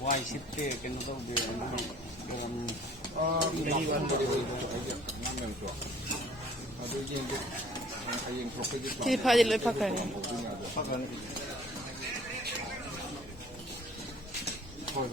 Why sit there? Can you do it? Thì phải đi lấy phát cái này. Thôi